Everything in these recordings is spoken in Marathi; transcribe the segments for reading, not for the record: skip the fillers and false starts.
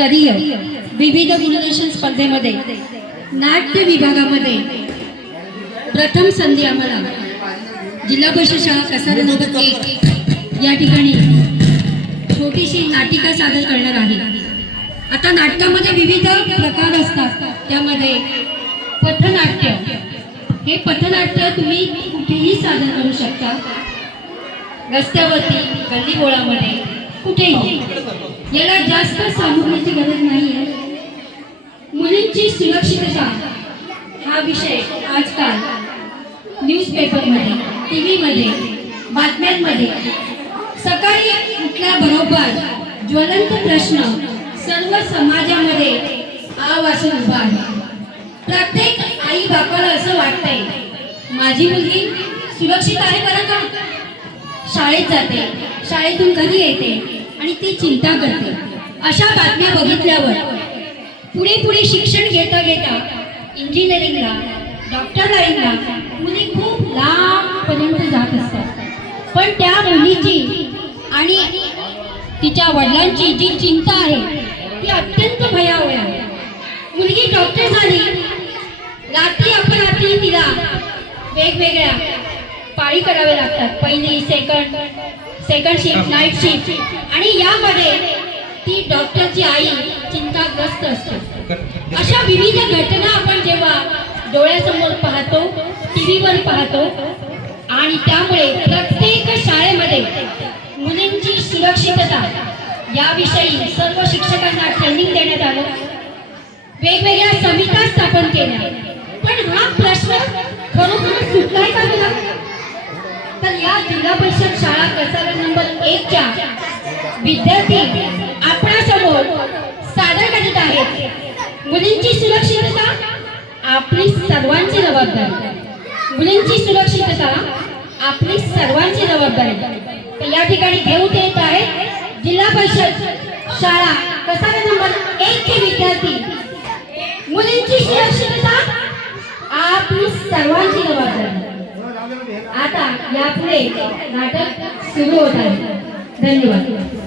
स्तरीय विविध गुणदर्शन स्पर्धेमध्ये नाट्य विभागामध्ये प्रथम संधी आम्हाला जिल्हा परिषद शाळा कसारा नंबर 1 या ठिकाणी छोटीशी नाटिका सादर करणार आहे। आता नाटकामध्ये विविध प्रकार असतात, त्यामध्ये पथनाट्य, हे पथनाट्य तुम्ही कुठेही सादर करू शकता, रस्त्यावरती, गल्लीबोळामध्ये, कुठेही। याला जास्त सामुग्रीची गरज नाही आहे। मुलींची सुरक्षितता हा विषय आजकाल न्यूजपेपरमध्ये, टीव्हीमध्ये, बातम्यांमध्ये सकाळी उठल्याबरोबर ज्वलंत प्रश्न सर्व समाजामध्ये आवासून उभा आहे। प्रत्येक आई बापाला असं वाटतंय माझी मुलगी सुरक्षित आहे बरं का, शाळेत जाते, शाळेतून घरी येते आणि ती चिंता करते। अशा बातम्या बघितल्यावर पुढे शिक्षण घेता घेता इंजिनिअरिंगला, डॉक्टर लाईनला मुली खूप लांबपर्यंत जात असतात, पण त्या मुलीची आणि तिच्या वडिलांची जी चिंता आहे ती अत्यंत भयावह आहे। मुलगी डॉक्टर झाली, रात्री अपरात्री तिला वेगवेगळ्या पाळी कराव्या लागतात, पहिली, सेकंड शिफ्ट, नाईट शिफ्ट, आणि यामध्ये ती डॉक्टरची आई चिंताग्रस्त असते। अशा विविध घटना आपण जेव्हा डोळ्यासमोर पाहतो, टीव्हीवर पाहतो, आणि त्यामुळे प्रत्येक शाळेमध्ये मुलींची सुरक्षितता याविषयी सर्व शिक्षकांना ट्रेनिंग देण्यात आलं, वेगवेगळ्या समित्या स्थापन केल्या। पण हा प्रश्न खरोखर सुटलाय का तुला? तर या जिल्हा परिषद शाळा कसारा नंबर 1 च्या विद्यार्थी आपणासमोर सादर करीत आहेत। मुलींची सुरक्षितता आपली सर्वांची जबाबदारी, मुलींची सुरक्षितता आपली सर्वांची जबाबदारी। तर या ठिकाणी घेऊन येत आहे जिल्हा परिषद शाळा कसारा नंबर 1 चे विद्यार्थी। मुलींची सुरक्षितता आपली सर्वांची जबाबदारी। आता यापुढे नाटक सुरू होत आहे। धन्यवाद।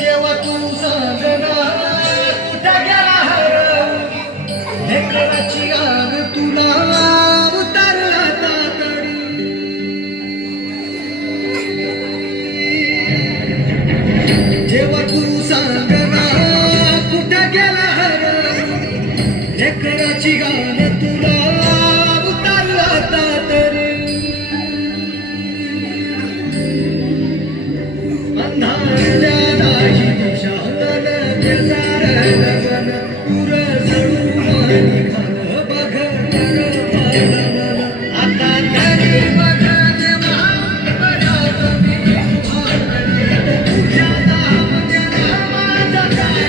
जेव्हा तू सांगना कुठं गेला हरवून, लेकराची आग तुला उतरला तातडी. जेव्हा तू सांगना कुठं गेला हरवून, लेकराची गाण तुला उतरला तातडी. अंधारल्या दाही दिशा तन केसार लगन, दूर जळून निघाल बघ तर पालवन. आता तरी बघ जेव्हा बऱ्यात मी आठवले, तुझ्या दामन्याला माझा काय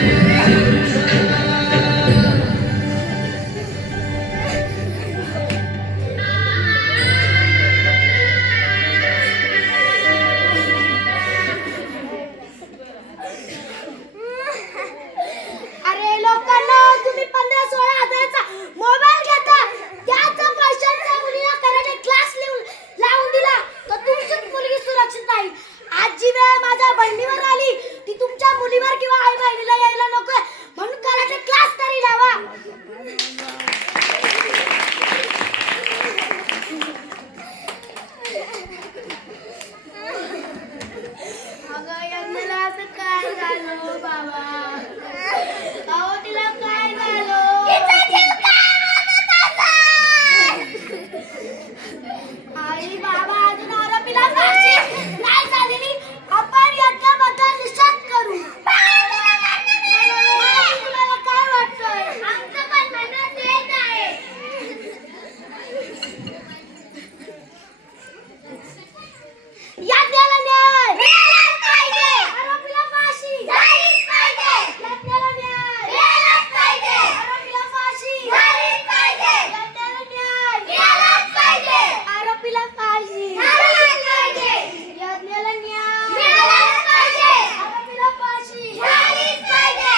अरे लोकांना तुम्ही 15-16 हजाराचा मोबाईल घेता, त्याचा पैशांचा मुलीला कराटे क्लास लावून दिला तर तुमचीच मुलगी सुरक्षित नाही. आज जी वेळ माझ्या बहिणीवर आली ती तुमच्या मुलीवर किंवा आई बहिणीला यायला नको, म्हणून कराटे क्लास तरी लावा. अगं यंदाला असं काय झालं बाबा? अहो तिला काय झालं? आई बाबा अजून आरोपीला फाशी नाही झालेली, आपण याच्याबद्दल निषेध करू. तुम्हाला काय वाटतंय? आमचं पण म्हणणं तेच आहे. याज्ञाला न्याय मिळालाच पाहिजे. आरोपीला फाशी झालीच पाहिजे. याज्ञाला न्याय मिळालाच पाहिजे. आरोपीला फाशी झालीच पाहिजे. याज्ञाला न्याय मिळालाच पाहिजे. आरोपीला फाशी झालीच पाहिजे. याज्ञाला न्याय मिळालाच पाहिजे. आरोपीला फाशी झालीच पाहिजे.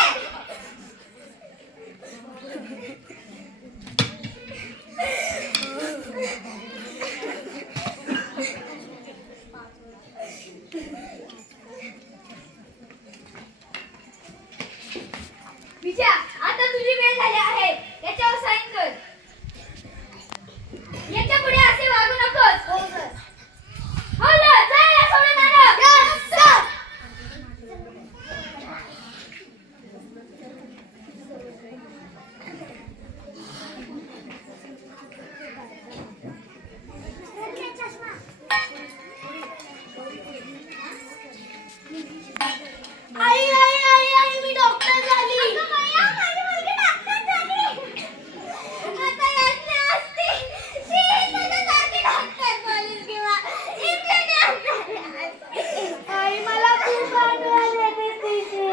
विजया, आता तुझी वेळ झाली आहे. याच्यावर साईन कर. याच्या पुढे असे वागू नकोस. हो सर. हो ना, जायला सोडून आणा. Yes sir. आई आई आई आई मी डॉक्टर झाली. माझी मुलगी डॉक्टर झाली. आता याज्ञा असती ती तुझ्यासारखी डॉक्टर पोलीस किंवा इंजिनियर. आई मला खूप आठवण येते तिची.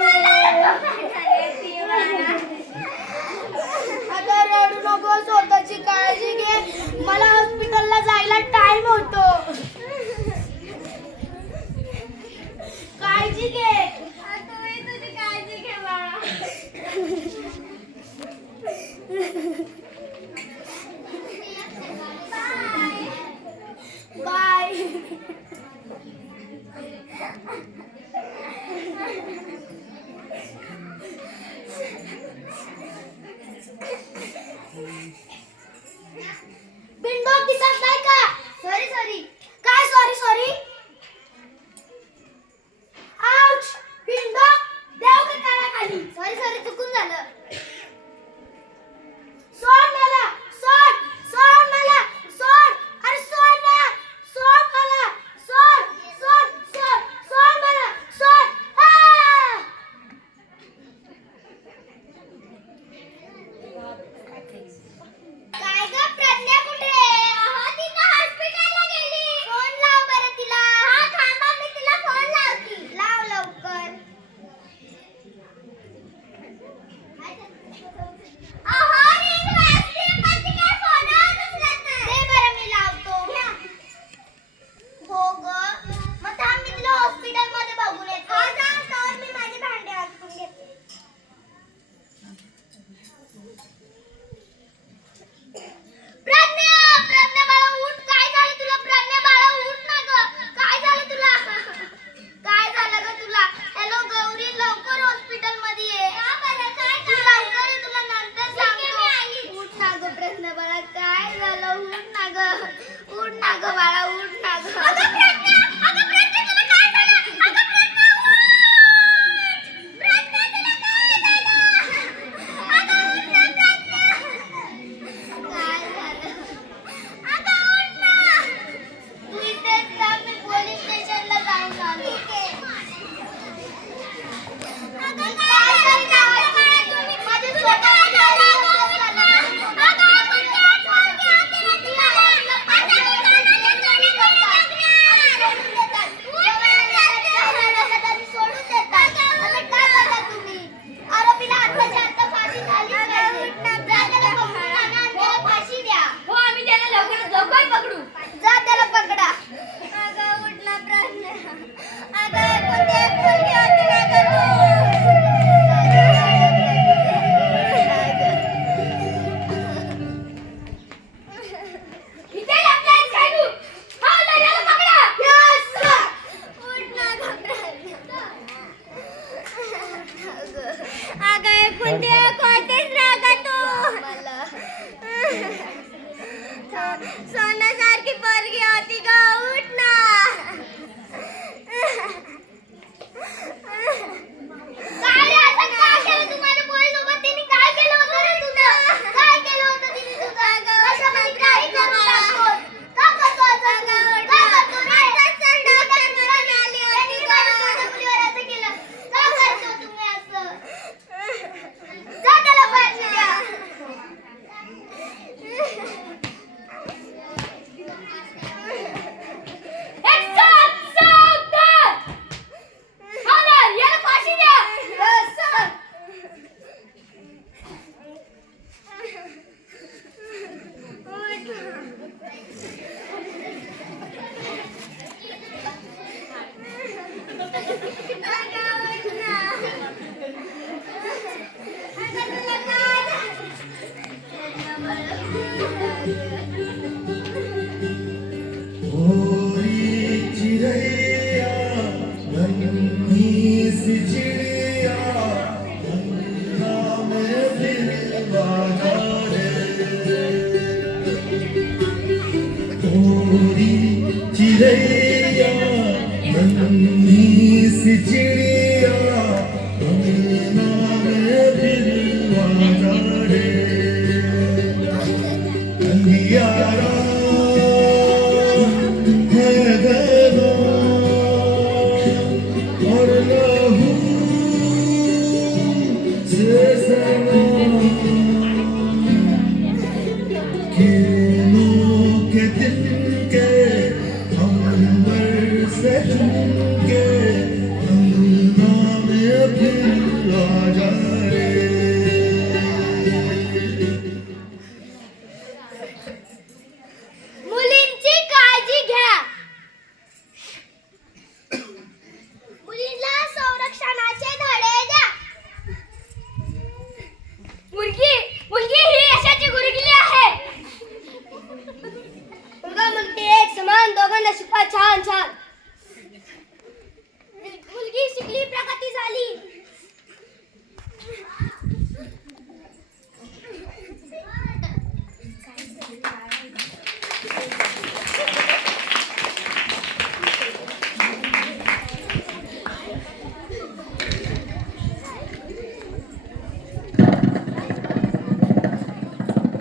आता रडू नको, स्वतःची काळजी घे. मला हॉस्पिटलला जायला टाइम होतो. काळजी घे. तुम्ही तुझी काळजी घे बाळा. बाय. बिनडोक दिसत नाही का? Sorry sorry. काय सॉरी सॉरी? आउच. कुंती कोणतेच रागा तू सोन्यासारखी पोरगी होती ग उठ ना काय रे असं का केलं तू माझ्या पोरीसोबत तिने काय केलं होतं रे तुझं काय केलं होतं तिने तुझं कशामध्ये काय करून टाकतो का करतो असं का करतो रे तुला काय करायला आली होती माझ्या मुलीवर असं केलं का करतो तुम्ही असं जा त्याला फाशी द्या मुलींची काळजी घ्या मुलींना संरक्षणाचे धडे द्या मुलगी ही यशाची गुरुकिल्ली आहे मुलगा मुलगी एक समान दोघांना शिकवा छान छान मुलगी शिकली प्रगती झाली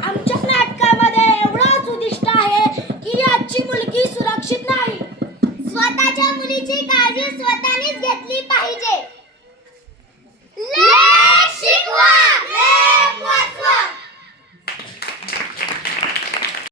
आमच्या नाटकामध्ये एवढाच उद्दिष्ट आहे की आजची मुलगी सुरक्षित नाही स्वतःच्या मुलीची काळजी स्वतःनेच घेतली पाहिजे